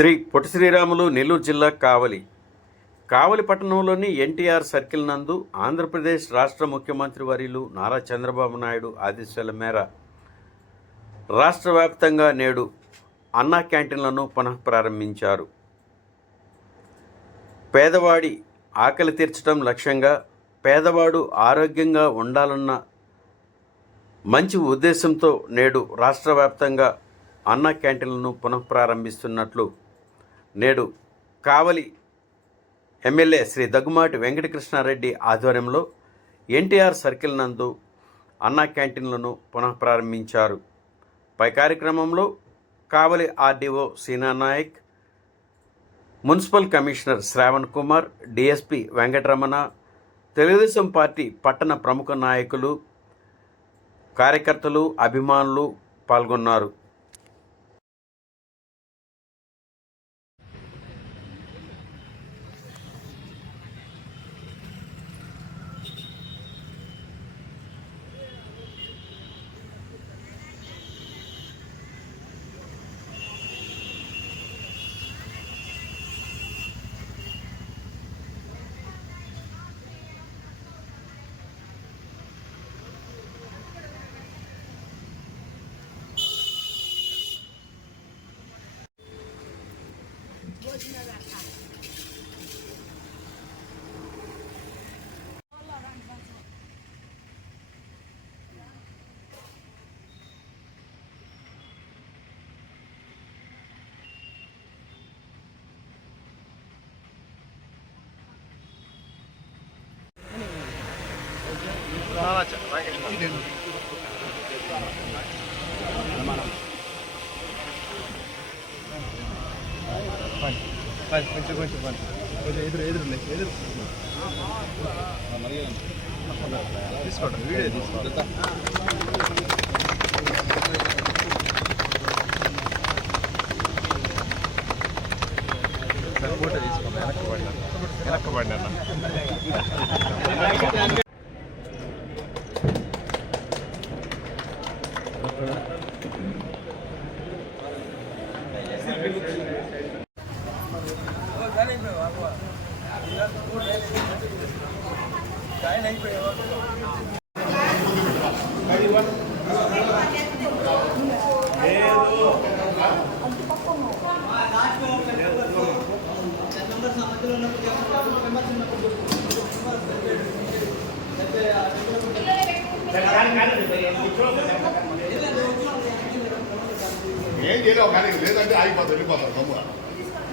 శ్రీ పొట్టి శ్రీరాములు నెల్లూరు జిల్లా కావలి. కావలి పట్టణంలోని ఎన్టీఆర్ సర్కిల్ నందు ఆంధ్రప్రదేశ్ రాష్ట్ర ముఖ్యమంత్రి వర్యులు నారా చంద్రబాబు నాయుడు ఆదేశాల మేర రాష్ట్ర వ్యాప్తంగా నేడు అన్నా క్యాంటీన్లను పునః ప్రారంభించారు పేదవాడి ఆకలి తీర్చడం లక్ష్యంగా పేదవాడు ఆరోగ్యంగా ఉండాలన్న మంచి ఉద్దేశంతో నేడు రాష్ట్ర వ్యాప్తంగా అన్నా క్యాంటీన్లను పునఃప్రారంభిస్తున్నట్లు నేడు కావలి ఎమ్మెల్యే శ్రీ దగ్గుమాటి వెంకటకృష్ణారెడ్డి ఆధ్వర్యంలో ఎన్టీఆర్ సర్కిల్ నందు అన్నా క్యాంటీన్లను పునఃప్రారంభించారు పై కార్యక్రమంలో Kavali RDO Seena Naik municipal commissioner Shravan Kumar DSP Venkataramana Telugu Desam party పట్టణ ప్రముఖ నాయకులు కార్యకర్తలు అభిమానులు పాల్గొన్నారు. 나왔죠. కొంచెం కొంచెం పండి కొంచెం ఎదురు ఎదురు ఎదురు. తీసుకోండి వీడియో తీసుకోండి సార్ ఫోటో తీసుకోండి వెనక్కి పడినా వెనక్కి పడినా ఏం చేయలేవు కానీ లేదంటే ఆగిపోతారు వెళ్ళిపోతారు బొమ్మ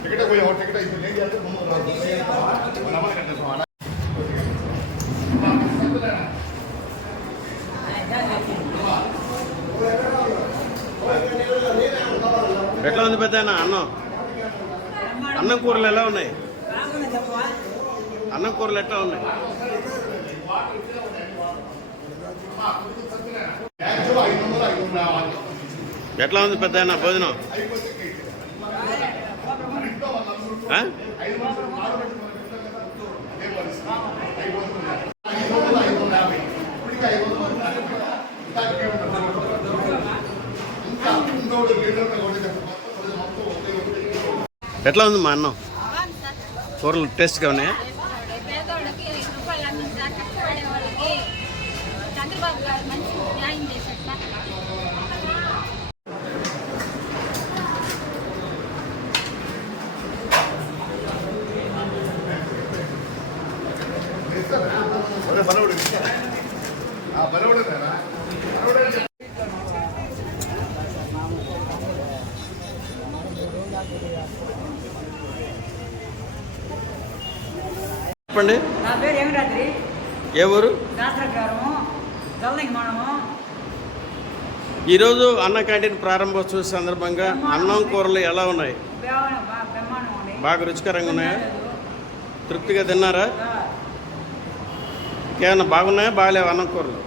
టికెట్ పోయి ఒక టికెట్ అయిపోయింది ఏం చేస్తే బొమ్మ ఎట్లా ఉంది పెద్ద అన్నం. అన్నం కూరలు ఎలా ఉన్నాయి? అన్నం కూరలు ఎట్లా ఉన్నాయి? ఎట్లా ఉంది పెద్ద భోజనం? ఇంకా ఎట్లా ఉంది మా అన్నం? కూరలు టేస్ట్గా ఉన్నాయా? పేదోళ్ళకి ఐదు రూపాయలు చెప్పండి. నా పేరు ఏమిరాత్రి. ఏ ఊరు? ఈరోజు అన్న క్యాంటీన్ ప్రారంభోత్సవం సందర్భంగా అన్నం కూరలు ఎలా ఉన్నాయి? బాగా రుచికరంగా ఉన్నాయా? తృప్తిగా తిన్నారా? ఏమన్నా బాగున్నాయా? బాగాలేవు అన్నం కూరలు?